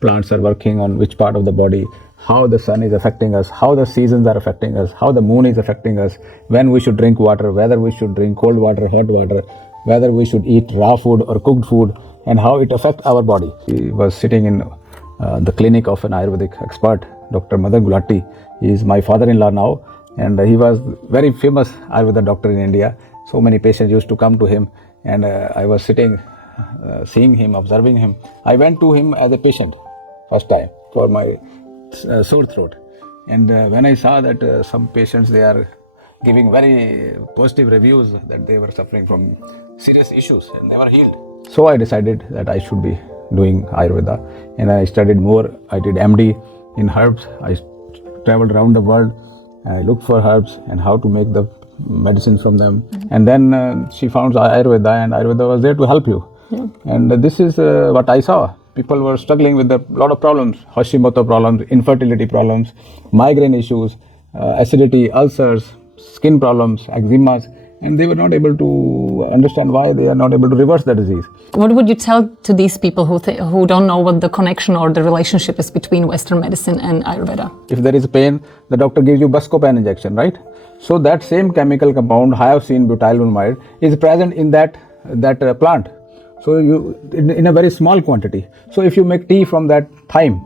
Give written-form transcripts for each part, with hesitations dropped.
plants are working on which part of the body, how the sun is affecting us, how the seasons are affecting us, how the moon is affecting us, when we should drink water, whether we should drink cold water, hot water, whether we should eat raw food or cooked food, and how it affects our body. He was sitting in the clinic of an Ayurvedic expert, Dr. Madan Gulati. He is my father-in-law now, and he was very famous Ayurveda doctor in India. So many patients used to come to him, and I was sitting, seeing him, observing him. I went to him as a patient first time for my sore throat, and when I saw that some patients, they are giving very positive reviews that they were suffering from serious issues and never healed. So I decided that I should be doing Ayurveda, and I studied more. I did MD in herbs. I traveled around the world. I looked for herbs and how to make the medicine from them. And then she found Ayurveda, and Ayurveda was there to help you. And this is what I saw. People were struggling with a lot of problems: Hashimoto problems, infertility problems, migraine issues, acidity, ulcers, skin problems, eczemas, and they were not able to understand why they are not able to reverse the disease. What would you tell to these people who don't know what the connection or the relationship is between Western medicine and Ayurveda? If there is pain, the doctor gives you buscopan injection, right? So that same chemical compound, hyoscine butylamide, is present in that plant. So you in a very small quantity. So if you make tea from that thyme,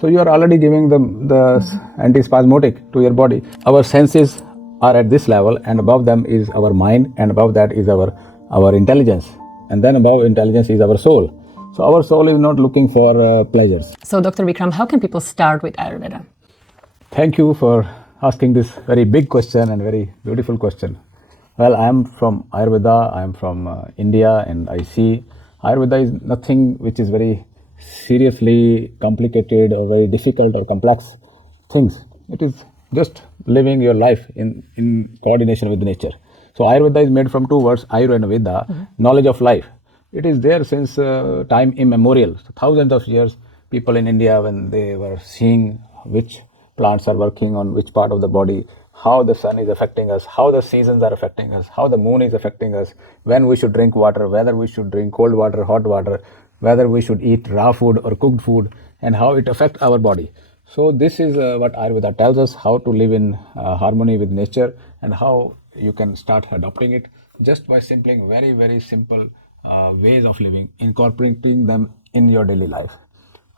so you are already giving the antispasmodic to your body. Our senses are at this level, and above them is our mind, and above that is our intelligence, and then above intelligence is our soul. So our soul is not looking for pleasures. So Dr. Vikram, how can people start with Ayurveda? Thank you for asking this very big question and very beautiful question. Well, I am from Ayurveda, I am from India, and I see Ayurveda is nothing which is very seriously complicated or very difficult or complex things. It is just living your life in coordination with nature. So Ayurveda is made from two words, Ayur and Veda, knowledge of life. It is there since time immemorial. So thousands of years, people in India, when they were seeing which plants are working on which part of the body, how the sun is affecting us, how the seasons are affecting us, how the moon is affecting us, when we should drink water, whether we should drink cold water, hot water, whether we should eat raw food or cooked food, and how it affects our body. So this is what Ayurveda tells us, how to live in harmony with nature, and how you can start adopting it just by simply very, very simple ways of living, incorporating them in your daily life.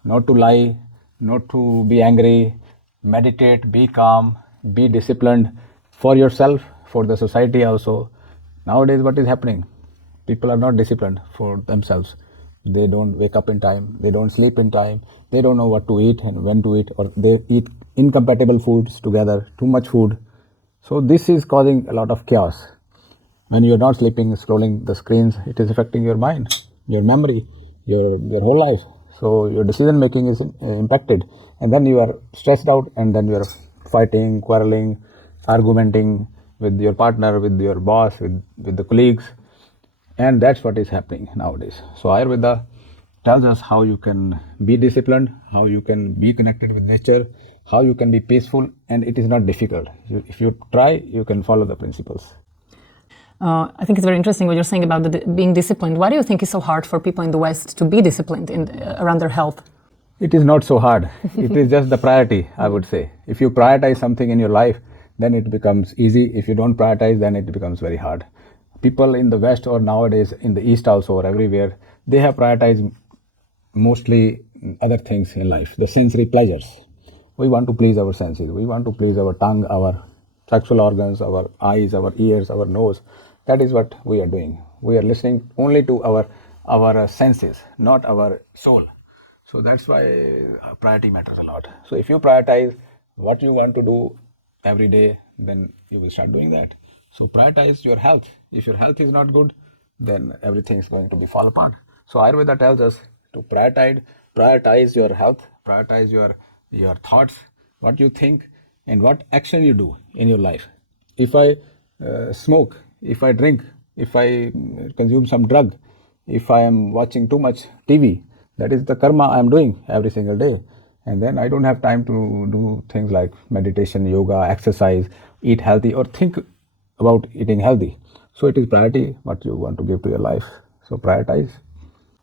Not to lie, not to be angry, meditate, be calm, be disciplined for yourself, for the society also. Nowadays, what is happening? People are not disciplined for themselves. They don't wake up in time, they don't sleep in time, they don't know what to eat and when to eat, or they eat incompatible foods together, too much food. So this is causing a lot of chaos. When you're not sleeping, scrolling the screens, it is affecting your mind, your memory, your whole life. So your decision making is impacted, and then you are stressed out, and then you are fighting, quarreling, argumenting with your partner, with your boss, with the colleagues. And that's what is happening nowadays. So Ayurveda tells us how you can be disciplined, how you can be connected with nature, how you can be peaceful, and it is not difficult. If you try, you can follow the principles. I think it's very interesting what you're saying about being disciplined. Why do you think it's so hard for people in the West to be disciplined around their health? It is not so hard. It is just the priority, I would say. If you prioritize something in your life, then it becomes easy. If you don't prioritize, then it becomes very hard. People in the West, or nowadays in the East also, or everywhere, they have prioritized mostly other things in life, the sensory pleasures. We want to please our senses. We want to please our tongue, our sexual organs, our eyes, our ears, our nose. That is what we are doing. We are listening only to our senses, not our soul. So that's why priority matters a lot. So if you prioritize what you want to do every day, then you will start doing that. So prioritize your health. If your health is not good, then everything is going to be fall apart. So Ayurveda tells us to prioritize your health, prioritize your thoughts, what you think, and what action you do in your life. If I smoke, if I drink, if I consume some drug, if I am watching too much TV, that is the karma I am doing every single day. And then I don't have time to do things like meditation, yoga, exercise, eat healthy, or think about eating healthy. So it is priority what you want to give to your life. So prioritize.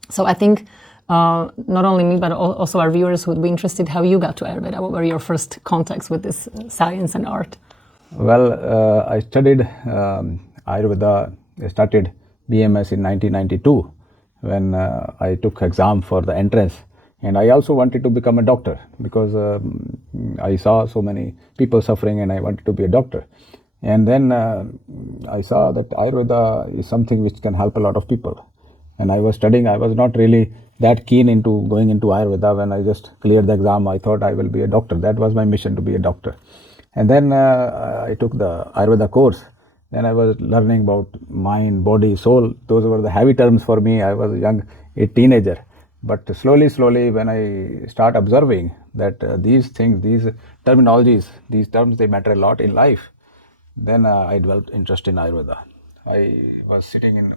So I think not only me, but also our viewers would be interested how you got to Ayurveda. What were your first contacts with this science and art? Well, I studied Ayurveda. I started BMS in 1992 when I took exam for the entrance. And I also wanted to become a doctor because I saw so many people suffering and I wanted to be a doctor. And then I saw that Ayurveda is something which can help a lot of people. And I was studying, I was not really that keen into going into Ayurveda. When I just cleared the exam, I thought I will be a doctor. That was my mission, to be a doctor. And then I took the Ayurveda course. Then I was learning about mind, body, soul. Those were the heavy terms for me. I was a teenager. But slowly, when I start observing that these things, these terminologies, these terms, they matter a lot in life, then I developed interest in Ayurveda. I was sitting in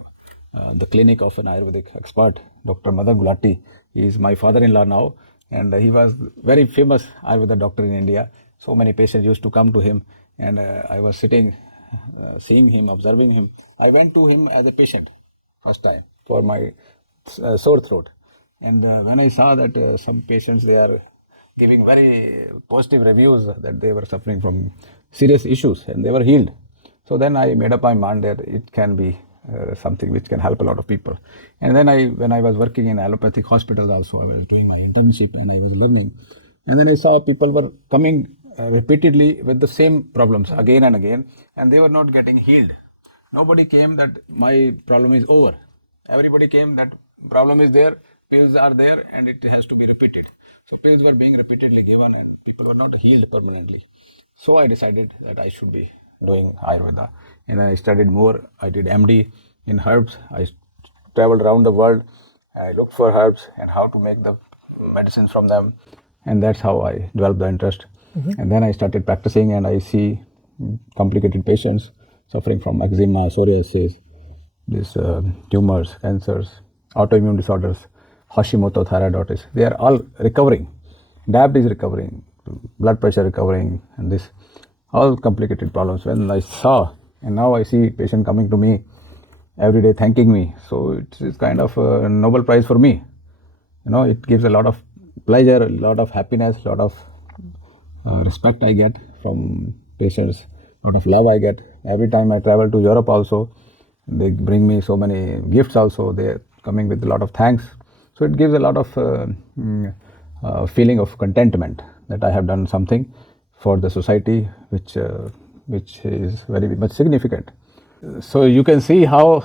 the clinic of an Ayurvedic expert, Dr. Madan Gulati. He is my father-in-law now, and he was very famous Ayurveda doctor in India. So many patients used to come to him, and I was sitting, seeing him, observing him. I went to him as a patient first time for my sore throat. And when I saw that some patients, they are giving very positive reviews that they were suffering from serious issues and they were healed. So then I made up my mind that it can be something which can help a lot of people. And then when I was working in allopathic hospitals also, I was doing my internship and I was learning. And then I saw people were coming repeatedly with the same problems again and again, and they were not getting healed. Nobody came that my problem is over. Everybody came that problem is there, pills are there, and it has to be repeated. So pills were being repeatedly given and people were not healed permanently. So I decided that I should be doing Ayurveda. And I studied more. I did MD in herbs. I traveled around the world. I looked for herbs and how to make the medicines from them. And that's how I developed the interest. And then I started practicing and I see complicated patients suffering from eczema, psoriasis, these tumors, cancers, autoimmune disorders, Hashimoto thyroiditis. They are all recovering. Diabetes recovering, blood pressure recovering, and this all complicated problems. When I saw, and now I see patient coming to me every day thanking me. So it's kind of a Nobel Prize for me. You know, it gives a lot of pleasure, a lot of happiness, a lot of respect I get from patients, a lot of love I get. Every time I travel to Europe also, they bring me so many gifts also. They're coming with a lot of thanks. So it gives a lot of feeling of contentment that I have done something for the society which is very much significant. So you can see how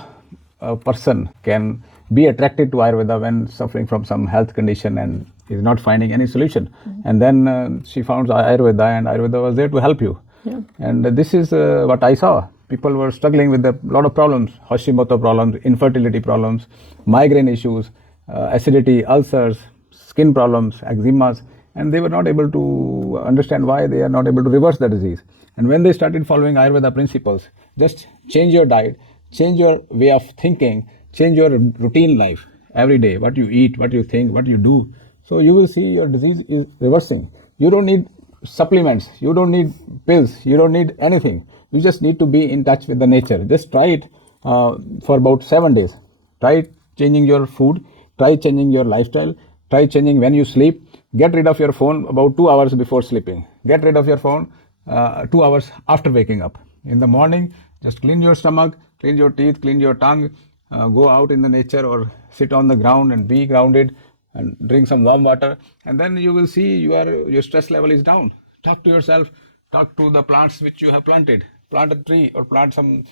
a person can be attracted to Ayurveda when suffering from some health condition and is not finding any solution. And then she found Ayurveda, and Ayurveda was there to help you. Yeah. And this is what I saw. People were struggling with a lot of problems, Hashimoto problems, infertility problems, migraine issues, acidity, ulcers, skin problems, eczemas, and they were not able to understand why they are not able to reverse the disease. And when they started following Ayurveda principles, just change your diet, change your way of thinking, change your routine life every day, what you eat, what you think, what you do. So you will see your disease is reversing. You don't need supplements, you don't need pills, you don't need anything. You just need to be in touch with the nature. Just try it for about 7 days. Try changing your food, try changing your lifestyle, try changing when you sleep. Get rid of your phone about 2 hours before sleeping. Get rid of your phone 2 hours after waking up. In the morning, just clean your stomach, clean your teeth, clean your tongue, go out in the nature or sit on the ground and be grounded and drink some warm water. And then you will see your stress level is down. Talk to yourself, talk to the plants which you have planted. Plant a tree or plant some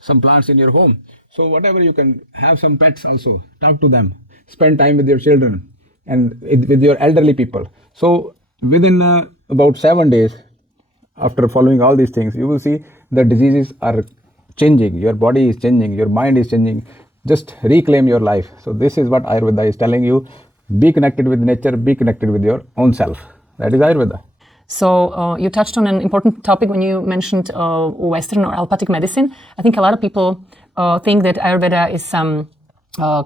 some plants in your home. So whatever you can, have some pets also, talk to them, spend time with your children and with your elderly people. So within about 7 days, after following all these things, you will see the diseases are changing, your body is changing, your mind is changing. Just reclaim your life. So this is what Ayurveda is telling you. Be connected with nature, be connected with your own self. That is Ayurveda. So you touched on an important topic when you mentioned Western or allopathic medicine. I think a lot of people think that Ayurveda is some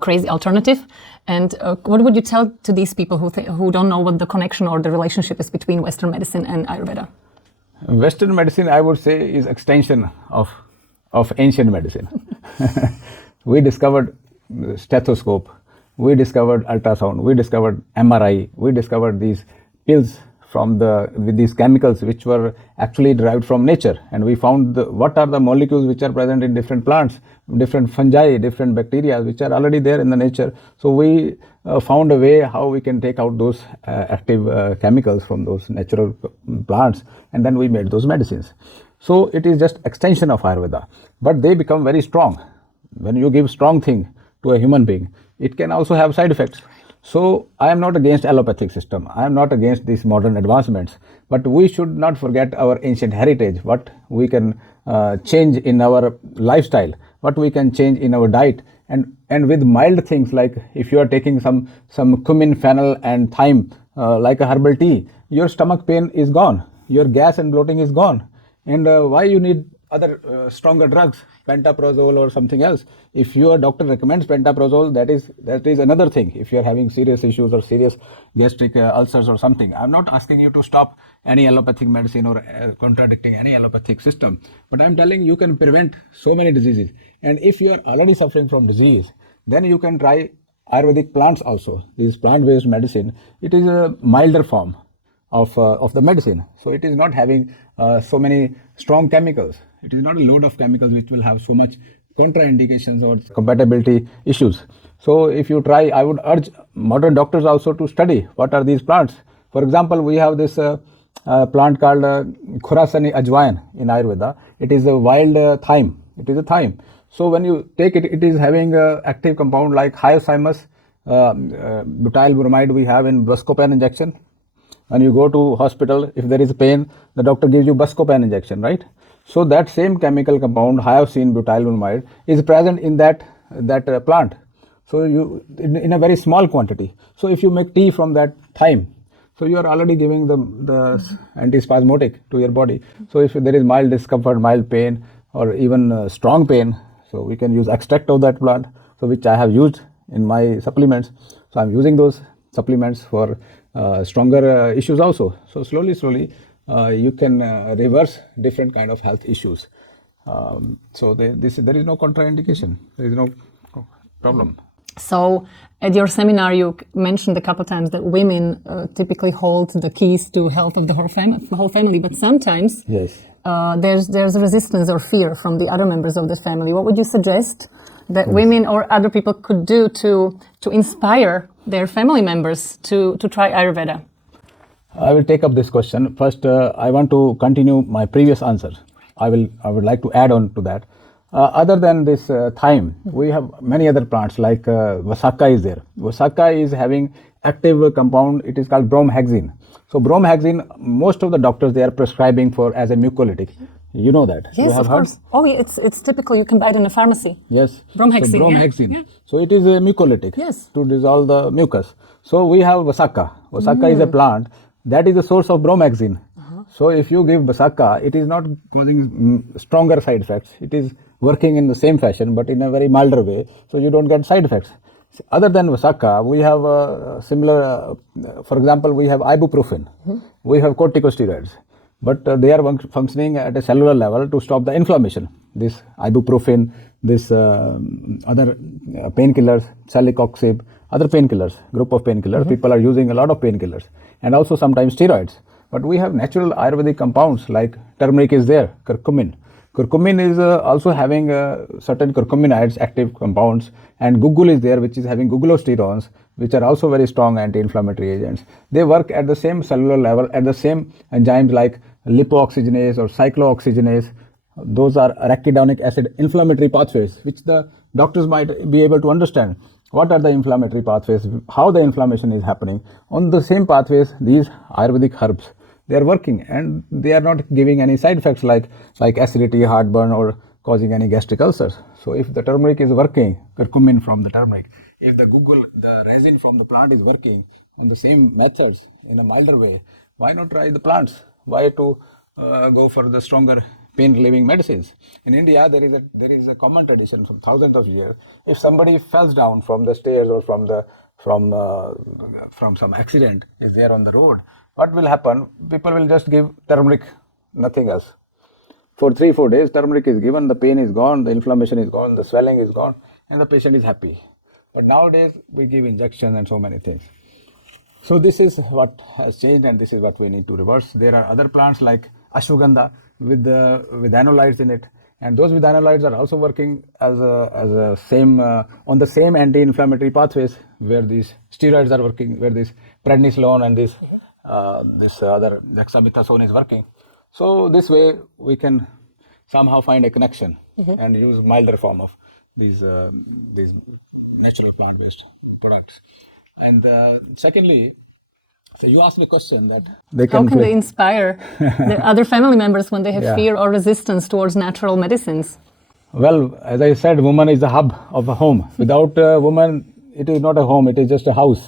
crazy alternative. And what would you tell to these people who don't know what the connection or the relationship is between Western medicine and Ayurveda? Western medicine, I would say, is extension of ancient medicine. We discovered the stethoscope. we discovered ultrasound, we discovered MRI, we discovered these pills with these chemicals which were actually derived from nature, and we found what are the molecules which are present in different plants, different fungi, different bacteria which are already there in the nature. So we found a way how we can take out those active chemicals from those natural plants, and then we made those medicines. So it is just extension of Ayurveda, but they become very strong. When you give strong thing to a human being, it can also have side effects. So I am not against allopathic system. I am not against these modern advancements, but we should not forget our ancient heritage, what we can change in our lifestyle, what we can change in our diet, and with mild things like if you are taking some cumin, fennel and thyme like a herbal tea, your stomach pain is gone, your gas and bloating is gone. And why you need other stronger drugs, pantoprazole or something else? If your doctor recommends pantoprazole, that is another thing. If you are having serious issues or serious gastric ulcers or something, I'm not asking you to stop any allopathic medicine or contradicting any allopathic system, but I'm telling you can prevent so many diseases. And if you are already suffering from disease, then you can try Ayurvedic plants also. This plant-based medicine, it is a milder form of the medicine. So it is not having so many strong chemicals. It is not a load of chemicals which will have so much contraindications or compatibility issues. So if you try, I would urge modern doctors also to study what are these plants. For example, we have this plant called Khurasani Ajwain in Ayurveda. It is a wild thyme. It is a thyme. So when you take it, it is having a active compound like hyoscyamus, butyl bromide we have in Buscopan injection. When you go to hospital, if there is pain, the doctor gives you Buscopan injection, right? So that same chemical compound, hyoscine butyl bromide, is present in that plant. So you in a very small quantity. So if you make tea from that thyme, so you are already giving the antispasmodic to your body. So if there is mild discomfort, mild pain, or even strong pain, so we can use extract of that plant, so which I have used in my supplements. So I'm using those supplements for stronger issues also. So slowly you can reverse different kind of health issues. So there is no contraindication. There is no problem. So at your seminar, you mentioned a couple of times that women typically hold the keys to health of the whole family, but sometimes yes, there's resistance or fear from the other members of the family. What would you suggest that women or other people could do to inspire their family members to try Ayurveda? I will take up this question. First, I want to continue my previous answer. I would like to add on to that. Other than this thyme, we have many other plants like Vasaka is there. Vasaka is having active compound. It is called bromhexine. So bromhexine, most of the doctors, they are prescribing for as a mucolytic. You know that? Yes, of course. Oh, it's typical. You can buy it in a pharmacy. Yes. Bromhexine. So bromhexine. Yeah. So it is a mucolytic. Yes. To dissolve the mucus. So we have Vasaka. Vasaka is a plant that is the source of bromhexine. So if you give Vasaka, it is not causing stronger side effects. It is working in the same fashion, but in a very milder way. So you don't get side effects. Other than Vasaka, we have similar, for example, we have ibuprofen. We have corticosteroids. But they are functioning at a cellular level to stop the inflammation. This ibuprofen, this other painkillers, celecoxib, other painkillers, group of painkillers. People are using a lot of painkillers and also sometimes steroids. But we have natural Ayurvedic compounds like turmeric is there, curcumin. Curcumin is also having certain curcuminoids, active compounds, and gugul is there, which is having gugulosterones, which are also very strong anti-inflammatory agents. They work at the same cellular level, at the same enzymes like lipooxygenase or cyclooxygenase. Those are arachidonic acid inflammatory pathways, which the doctors might be able to understand. What are the inflammatory pathways, how the inflammation is happening. On the same pathways, these Ayurvedic herbs, they are working and they are not giving any side effects like acidity, heartburn, or causing any gastric ulcers. So if the turmeric is working, curcumin from the turmeric, if the gugul, the resin from the plant is working on the same methods in a milder way, why not try the plants? Why to go for the stronger pain relieving medicines? In India, there is a common tradition from thousands of years. If somebody falls down from the stairs or from some accident is there on the road, what will happen? People will just give turmeric, nothing else. For 3-4 days, turmeric is given, the pain is gone, the inflammation is gone, the swelling is gone, and the patient is happy. But nowadays we give injection and so many things. So this is what has changed, and this is what we need to reverse. There are other plants like ashwagandha with anolides in it, and those with anolides are also working as a same on the same anti-inflammatory pathways where these steroids are working, where this prednisolone and this other dexamethasone is working. So this way we can somehow find a connection and use milder form of these natural plant-based products. And secondly, so you asked a question that how can they inspire the other family members when they have Yeah. fear or resistance towards natural medicines? Well, as I said, woman is the hub of a home. Without a woman, it is not a home, it is just a house.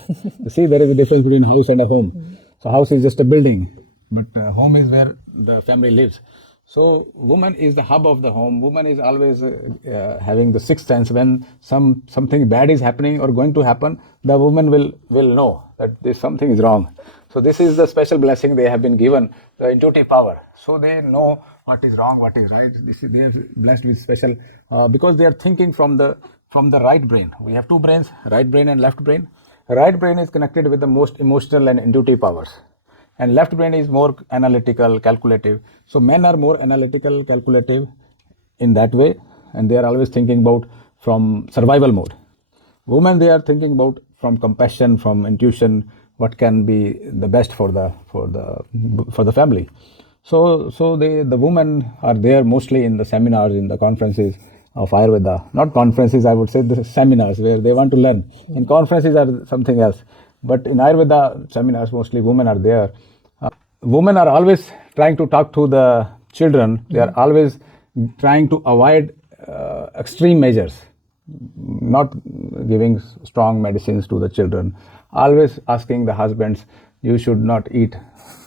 You see, there is a difference between house and a home. So house is just a building, but home is where the family lives. So woman is the hub of the home. Woman is always having the sixth sense. When something bad is happening or going to happen, the woman will know that this something is wrong. So this is the special blessing they have been given, the intuitive power. So they know what is wrong, what is right. They are blessed with special because they are thinking from the right brain. We have two brains, right brain and left brain. Right brain is connected with the most emotional and intuitive powers, and left brain is more analytical, calculative. So men are more analytical, calculative in that way, and they are always thinking about from survival mode. Women, they are thinking about from compassion, from intuition, what can be the best for the family. So the women are there mostly in the seminars, in the conferences of Ayurveda. Not conferences, I would say the seminars where they want to learn. And conferences are something else. But in Ayurveda seminars, mostly women are there. Women are always trying to talk to the children. They are always trying to avoid extreme measures, not giving strong medicines to the children. Always asking the husbands, you should not eat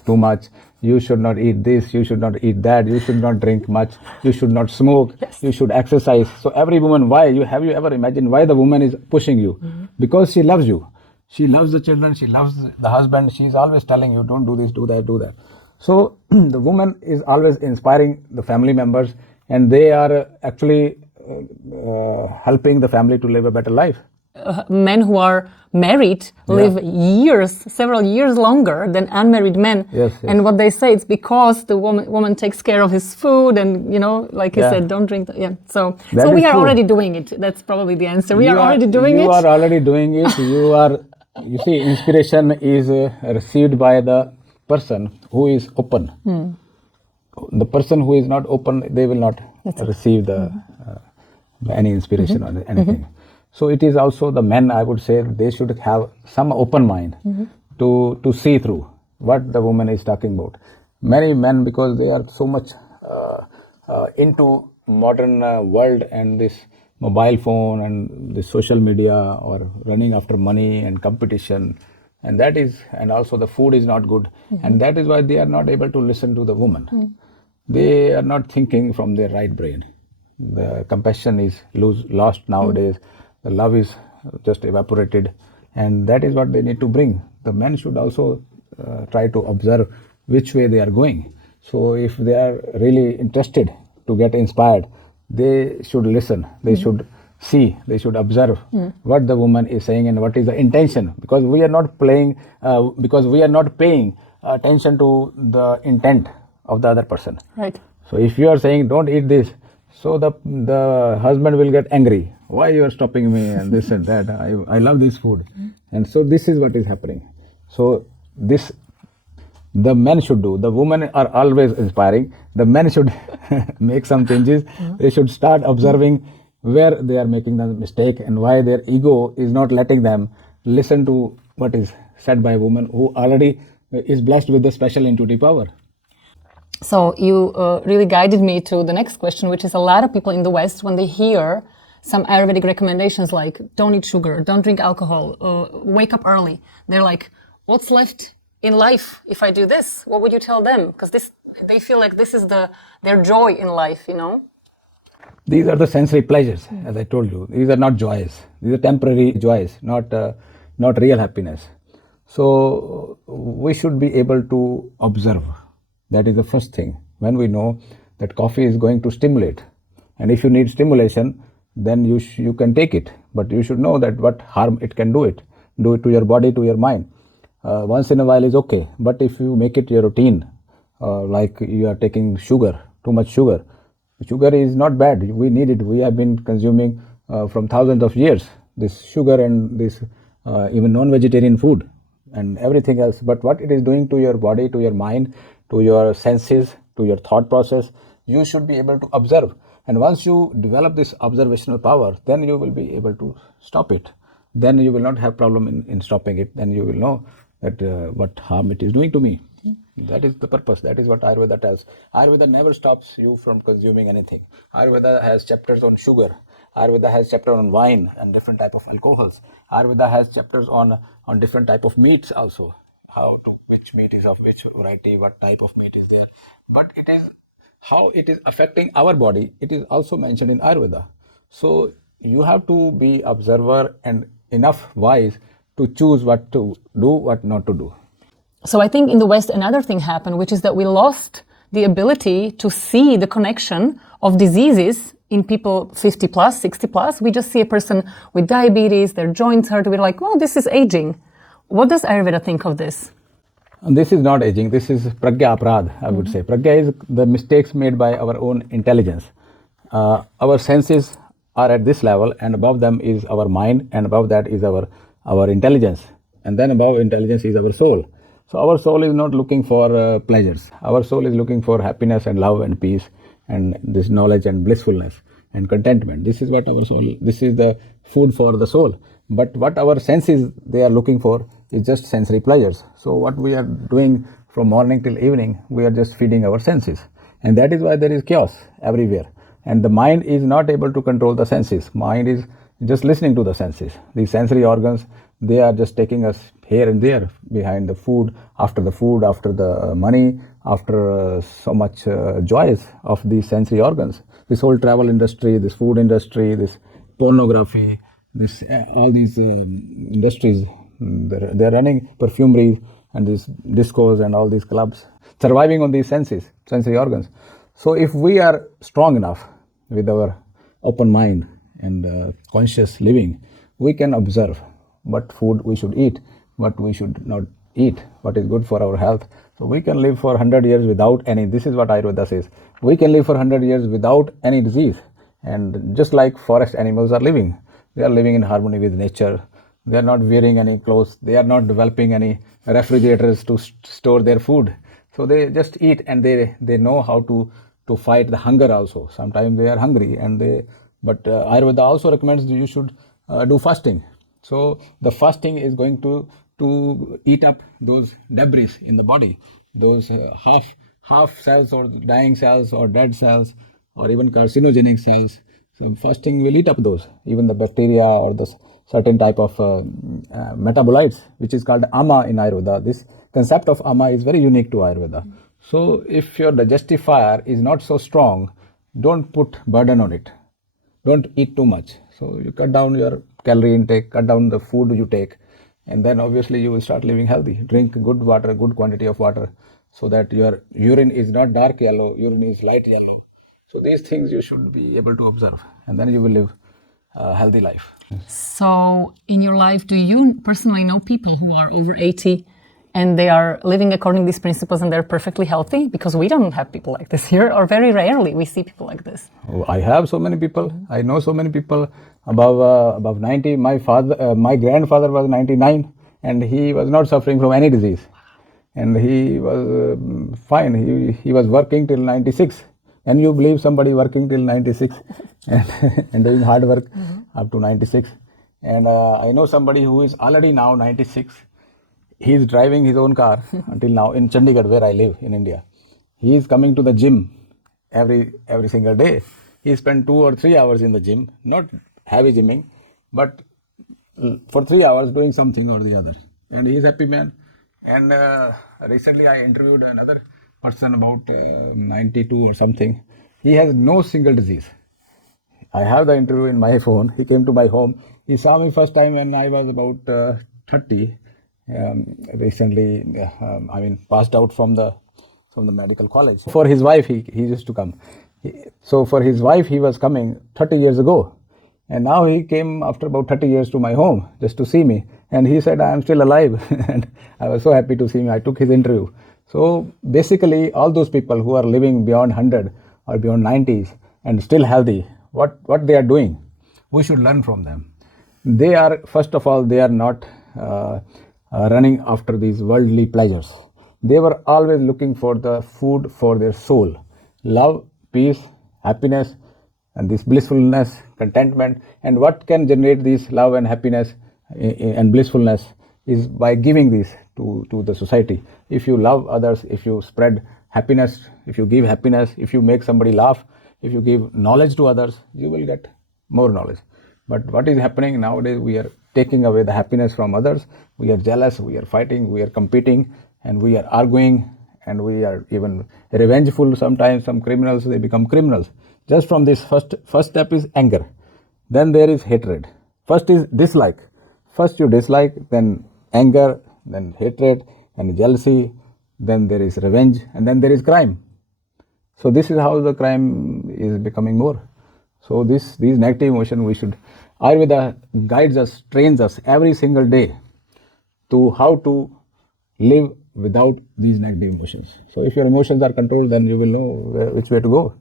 too much, you should not eat this, you should not eat that, you should not drink much, you should not smoke, you should exercise. So every woman, have you ever imagined why the woman is pushing you? Because she loves you. She loves the children, she loves the husband. She's always telling you, don't do this, do that, do that. So the woman is always inspiring the family members, and they are actually helping the family to live a better life. Men who are married live several years longer than unmarried men. Yes. And what they say, it's because the woman takes care of his food, and like you said, don't drink. So we are already doing it. That's probably the answer. We are already doing it. You are already doing it. You see, inspiration is received by the person who is open. The person who is not open, they will not receive any inspiration or anything. So it is also the men, I would say, they should have some open mind to see through what the woman is talking about. Many men, because they are so much into modern world and this mobile phone and the social media, or running after money and competition, and also the food is not good, and that is why they are not able to listen to the woman. They are not thinking from their right brain. The compassion is lost nowadays. The love is just evaporated, and that is what they need to bring. The men should also try to observe which way they are going. So if they are really interested to get inspired, they should listen, they should see, they should observe what the woman is saying and what is the intention. Because we are not paying attention to the intent of the other person. Right. So if you are saying don't eat this, so the husband will get angry. Why you are stopping me and this and that? I love this food. And so this is what is happening. So this the men should do. The women are always inspiring. The men should make some changes. They should start observing where they are making the mistake and why their ego is not letting them listen to what is said by a woman who already is blessed with the special intuitive power. So you really guided me to the next question, which is a lot of people in the West, when they hear some Ayurvedic recommendations like don't eat sugar, don't drink alcohol, wake up early, they're like, what's left in life if I do this? What would you tell them? Because they feel like this is their joy in life, These are the sensory pleasures, as I told you. These are not joys. These are temporary joys, not real happiness. So we should be able to observe. That is the first thing. When we know that coffee is going to stimulate, and if you need stimulation, then you can take it. But you should know that what harm it can do it to your body, to your mind. Once in a while is okay, but if you make it your routine, like you are taking sugar, too much sugar. Sugar is not bad. We need it. We have been consuming from thousands of years this sugar and this even non-vegetarian food and everything else. But what it is doing to your body, to your mind, to your senses, to your thought process, you should be able to observe. And once you develop this observational power, then you will be able to stop it. Then you will not have problem in stopping it. Then you will know that what harm it is doing to me. That is the purpose. That is what Ayurveda tells. Ayurveda never stops you from consuming anything. Ayurveda has chapters on sugar. Ayurveda has chapter on wine and different type of alcohols. Ayurveda has chapters on different type of meats also. Which meat is of which variety, what type of meat is there. But it is how it is affecting our body. It is also mentioned in Ayurveda. So you have to be observer and enough wise to choose what to do, what not to do. So I think in the West another thing happened, which is that we lost the ability to see the connection of diseases in people 50 plus, 60 plus. We just see a person with diabetes, their joints hurt. We're like, well, this is aging. What does Ayurveda think of this? And this is not aging. This is pragya aprad, I would say. Pragya is the mistakes made by our own intelligence. Our senses are at this level, and above them is our mind, and above that is our intelligence. And then above intelligence is our soul. So our soul is not looking for pleasures. Our soul is looking for happiness and love and peace and this knowledge and blissfulness and contentment. This is what our soul, this is the food for the soul. But what our senses, they are looking for is just sensory pleasures. So what we are doing from morning till evening, we are just feeding our senses. And that is why there is chaos everywhere. And the mind is not able to control the senses. Mind is just listening to the senses. These sensory organs, they are just taking us here and there, behind the food, after the money, after so much joys of these sensory organs. This whole travel industry, this food industry, this pornography, this all these industries, they're running perfumery and these discos and all these clubs, surviving on these sensory organs. So if we are strong enough with our open mind and conscious living, we can observe what food we should eat, what we should not eat, what is good for our health. So we can live for 100 years without any, this is what Ayurveda says, we can live for 100 years without any disease. And just like forest animals are living, they are living in harmony with nature. They are not wearing any clothes. They are not developing any refrigerators to store their food. So they just eat, and they know how to fight the hunger also. Sometimes they are hungry, but Ayurveda also recommends you should do fasting. So the fasting is going to eat up those debris in the body, those half cells or dying cells or dead cells or even carcinogenic cells. So fasting will eat up those, even the bacteria or the certain type of metabolites, which is called ama in Ayurveda. This concept of ama is very unique to Ayurveda. So if your digestive fire is not so strong, don't put burden on it. Don't eat too much. So you cut down your calorie intake, cut down the food you take, and then obviously you will start living healthy. Drink good water, good quantity of water, so that your urine is not dark yellow, urine is light yellow. So these things you should be able to observe, and then you will live a healthy life. So in your life, do you personally know people who are over 80 and they are living according to these principles and they're perfectly healthy? Because we don't have people like this here, or very rarely we see people like this. Oh, I have so many people. I know so many people above 90. My grandfather was 99, and he was not suffering from any disease, and he was fine. He was working till 96. And you believe somebody working till 96 and doing hard work up to 96? And I know somebody who is already now 96. He is driving his own car until now in Chandigarh, where I live in India. He is coming to the gym every single day. He spent 2 or 3 hours in the gym, not heavy gymming, but for 3 hours doing something or the other. And he is happy man. And recently I interviewed another person about 92 or something. He has no single disease. I have the interview in my phone. He came to my home. He saw me first time when I was about 30. Recently, passed out from the medical college. For his wife, he used to come. So for his wife, he was coming 30 years ago. And now he came after about 30 years to my home just to see me. And he said, I am still alive. And I was so happy to see him. I took his interview. So basically, all those people who are living beyond 100 or beyond 90s and still healthy, what they are doing, we should learn from them. They are, first of all, they are not running after these worldly pleasures. They were always looking for the food for their soul. Love, peace, happiness, and this blissfulness, contentment. And what can generate this love and happiness and blissfulness is by giving this to the society. If you love others, if you spread happiness, if you give happiness, if you make somebody laugh, if you give knowledge to others, you will get more knowledge. But what is happening nowadays, we are taking away the happiness from others. We are jealous, we are fighting, we are competing, and we are arguing, and we are even revengeful sometimes. Some criminals, they become criminals. Just from this first step is anger. Then there is hatred. First is dislike. First you dislike, then anger, then hatred, and jealousy, then there is revenge, and then there is crime. So this is how the crime is becoming more. So these negative emotions, Ayurveda guides us, trains us every single day to how to live without these negative emotions. So if your emotions are controlled, then you will know which way to go.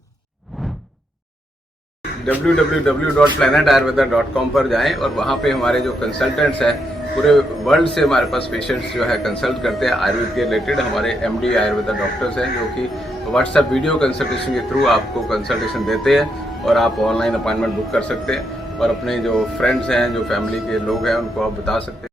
www.planetayurveda.com पर जाएं और वहाँ पे हमारे जो consultants हैं पूरे world से हमारे पास पेशेंट्स जो है कंसल्ट करते हैं आयुर्वेद के रिलेटेड। हमारे एमडी आयुर्वेदा डॉक्टर्स हैं जो कि व्हाट्सएप वीडियो कंसल्टेशन के थ्रू आपको कंसल्टेशन देते हैं और आप ऑनलाइन अपॉइंटमेंट बुक कर सकते हैं और अपने जो फ्रेंड्स हैं, जो फैमिली के लोग हैं, उनको आप बता सकते हैं।